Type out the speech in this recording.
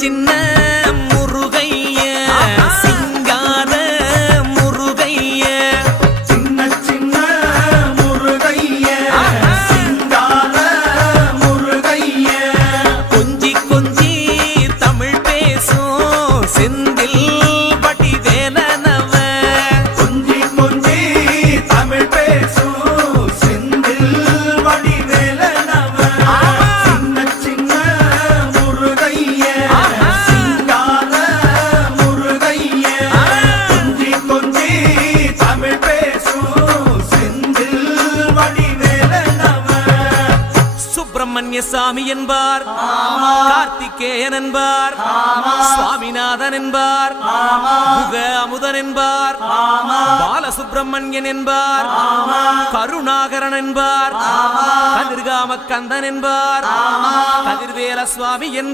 சின்ன முருகைய சிங்கார முருகைய சின்ன சின்ன முருகைய சிங்கார முருகைய கொஞ்சி கொஞ்சி தமிழ் பேசும் செந்தில் வடிவேலனவ கொஞ்சி கொஞ்சி தமிழ் பேசும் செந்தில் வடிவேலனவ சின்ன சின்ன முருகைய சிங்கார முருகைய கொஞ்சி கொஞ்சி தமிழ் பேசும் செந்தில் வடிவேலனவ சுப்பிரமணிய சாமி என்பார், கார்த்திகேயன் என்பார், சுவாமிநாதன் என்பார், முக அமுதன் என்பார், பாலசுப்பிரமணியன் என்பார், கருணாகரன் என்பார், கதிர்காம கந்தன் என்பார், கதிர்வேல சுவாமி என்பார்.